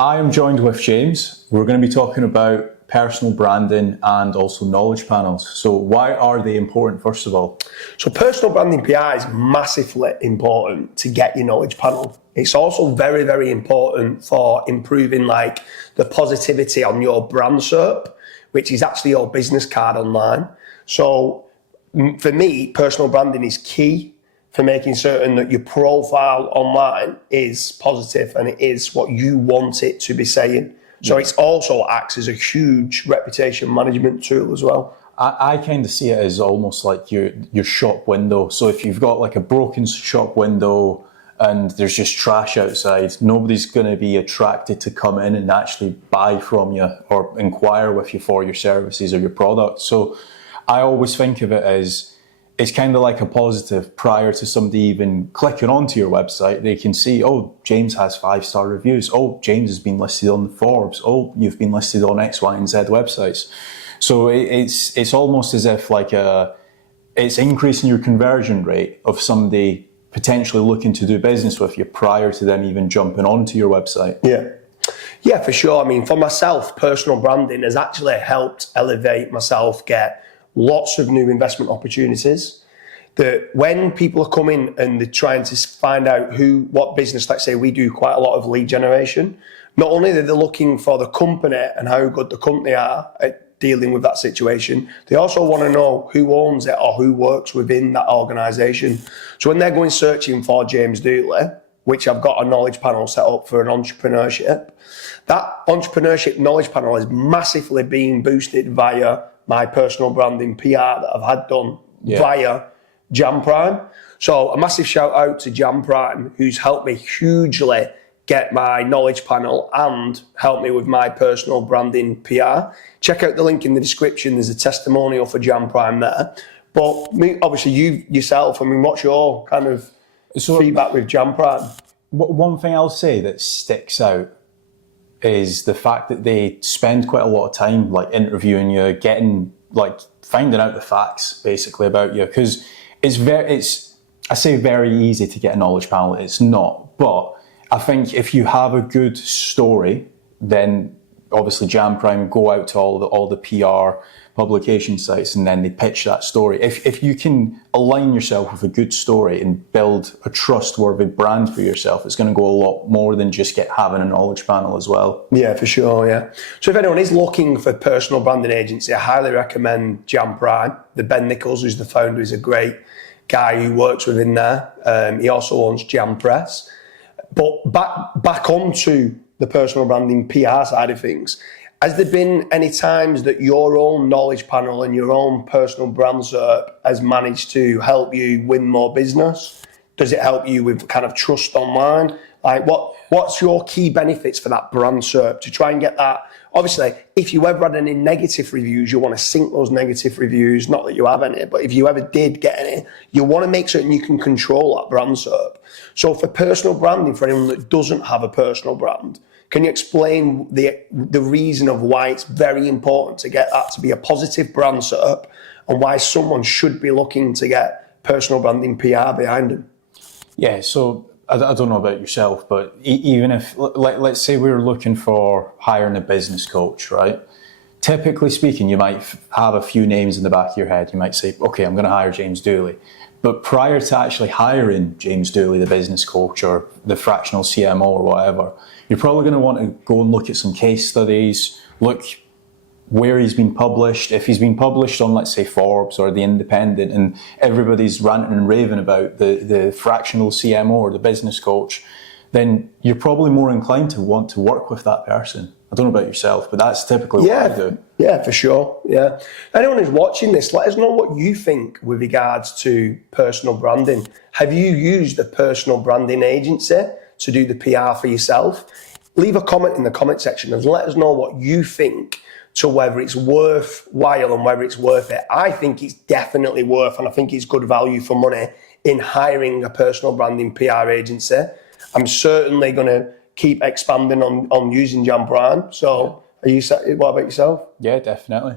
I am joined with James. We're going to be talking about personal branding and also knowledge panels. So why are they important, first of all? So personal branding PR is massively important to get your knowledge panel. It's also very, very important for improving like the positivity on your brand SERP, which is actually your business card online. So for me, personal branding is key for making certain that your profile online is positive and it is what you want it to be saying. So it also acts as a huge reputation management tool as well. I kind of see it as almost like your shop window. So if you've got like a broken shop window and there's just trash outside, nobody's going to be attracted to come in and actually buy from you or inquire with you for your services or your products. So I always think of it as it's kind of like a positive. Prior to somebody even clicking onto your website, they can see, oh, James has 5-star reviews. Oh, James has been listed on Forbes. Oh, you've been listed on X, Y, and Z websites. So it's almost as if like it's increasing your conversion rate of somebody potentially looking to do business with you prior to them even jumping onto your website. Yeah, for sure. I mean, for myself, personal branding has actually helped elevate myself, get lots of new investment opportunities. That when people are coming and they're trying to find out what business, let's say we do quite a lot of lead generation, not only are they looking for the company and how good the company are at dealing with that situation, they also want to know who owns it or who works within that organisation. So when they're going searching for James Dooley, which I've got a knowledge panel set up for an entrepreneurship, that entrepreneurship knowledge panel is massively being boosted via my personal branding PR that I've had done via Jam Prime. So a massive shout out to Jam Prime, who's helped me hugely get my knowledge panel and help me with my personal branding PR. Check out the link in the description. There's a testimonial for Jam Prime there. But obviously you yourself, I mean, what's your kind of feedback with Jam Prime? One thing I'll say that sticks out is the fact that they spend quite a lot of time like interviewing you, finding out the facts basically about you, because I say very easy to get a knowledge panel. It's not, but I think if you have a good story, then obviously Jam Prime go out to all the PR publication sites and then they pitch that story. If you can align yourself with a good story and build a trustworthy brand for yourself, it's going to go a lot more than just having a knowledge panel as well. Yeah, for sure, yeah. So if anyone is looking for personal branding agency, I highly recommend Jam Prime. The Ben Nichols, who's the founder, is a great guy who works within there. He also owns Jam Press. But back onto the personal branding PR side of things, has there been any times that your own knowledge panel and your own personal brand SERP has managed to help you win more business? Does it help you with kind of trust online? Like what's your key benefits for that brand SERP to try and get that? Obviously, if you ever had any negative reviews, you want to sync those negative reviews. Not that you have any, but if you ever did get any, you want to make certain you can control that brand SERP. So for personal branding, for anyone that doesn't have a personal brand, can you explain the reason of why it's very important to get that to be a positive brand SERP and why someone should be looking to get personal branding PR behind them? Yeah, so I don't know about yourself, but even if, let's say we were looking for hiring a business coach, right? Typically speaking, you might have a few names in the back of your head. You might say, okay, I'm going to hire James Dooley. But prior to actually hiring James Dooley, the business coach or the fractional CMO or whatever, you're probably going to want to go and look at some case studies, look where he's been published. If he's been published on, let's say, Forbes or The Independent, and everybody's ranting and raving about the fractional CMO or the business coach, then you're probably more inclined to want to work with that person. I don't know about yourself, but that's typically what I do. Yeah, for sure. Yeah. Anyone who's watching this, let us know what you think with regards to personal branding. Have you used a personal branding agency to do the PR for yourself? Leave a comment in the comment section and let us know what you think to whether it's worthwhile and whether it's worth it. I think it's definitely worth, and I think it's good value for money in hiring a personal branding PR agency. I'm certainly going to keep expanding on using Jam Prime. So, what about yourself? Yeah, definitely.